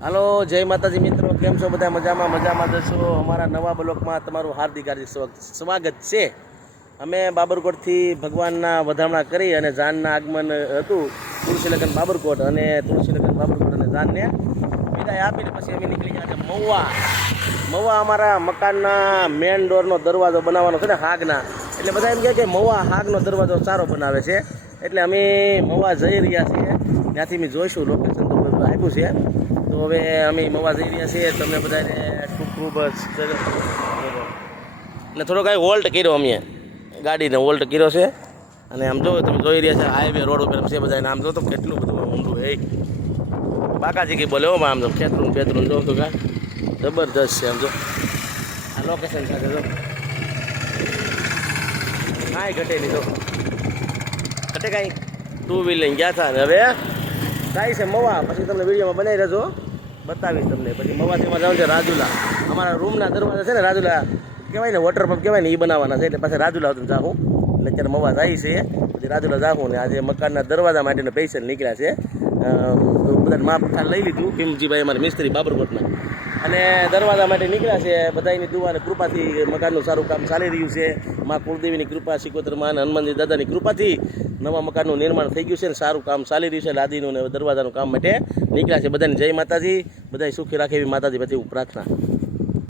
હાલો, જય માતાજી મિત્રો, કેમ છો બધા? મજામાં જશો. અમારા નવા બ્લોકમાં તમારું હાર્દિક સ્વાગત છે. અમે બાબરકોટથી ભગવાનના વધામણા કરી અને જાનના આગમન હતું તુલસી લગ્ન બાબરકોટ, અને તુલસી લગ્ન બાબરકોટ અને જાનને વિદાય આપીને પછી અમે નીકળી ગયા છે મહુવા. અમારા મકાનના મેન ડોરનો દરવાજો બનાવવાનો છે ને હાગના, એટલે બધા એમ કહે કે મહુવા હાગનો દરવાજો સારો બનાવે છે, એટલે અમે મહુવા જઈ રહ્યા છીએ. ત્યાંથી અમે જોઈશું, લોકેશન તો આપ્યું છે. તો હવે અમે મહુવા જઈ રહ્યા છીએ. તમને બધાને ખૂબ એટલે થોડો કાંઈ વોલ્ટ કર્યો, અમે ગાડીને વોલ્ટ કર્યો છે. અને આમ જો તમે જોઈ રહ્યા છે હાઈવે રોડ ઉપર છે બધાને. આમ જો તો કેટલું બધું ઊંડું હે. બાકાજી કંઈ બોલે આમ તો ખેતરું જો તો કાંઈ જબરદસ્ત છે. આમ જો આ લોકેશન સાથે જો કાંઈ ઘટે નહીં, જો ઘટે કાંઈ. ટુ વ્હીલ લઈને ગયા હતા, અને હવે કાંઈ છે મહુવા. પછી તમને વિડીયોમાં બનાવી રહેજો, બતાવીશ તમને. પછી મહુવાથી એમાં જવાનું છે રાજુલા. અમારા રૂમના દરવાજા છે ને રાજુલા કહેવાય ને, વોટર પંપ કહેવાય ને, એ બનાવવાના છે. એટલે પાછા રાજુલા હતું જાઉં. એટલે અત્યારે મહુવા જાય છે, પછી રાજુલા જાઉં. ને આજે મકાનના દરવાજા માટેના પૈસા નીકળ્યા છે. બધાને માપ લઈ લીધું ભીમજીભાઈ અમારા મિસ્ત્રી બાબરકોટના, અને દરવાજા માટે નીકળ્યા છે. બધાની દુઆ અને કૃપાથી મકાનનું સારું કામ ચાલી રહ્યું છે. મા કુળદેવીની કૃપા, સિકોતર માં અને હનુમાનજી દાદાની કૃપાથી નવા મકાનનું નિર્માણ થઈ ગયું છે અને સારું કામ ચાલી રહ્યું છે. લાદીનું અને દરવાજાનું કામ માટે નીકળ્યા છે. બધાને જય માતાજી, બધા સુખી રાખે એવી માતાજી પછી હું પ્રાર્થના.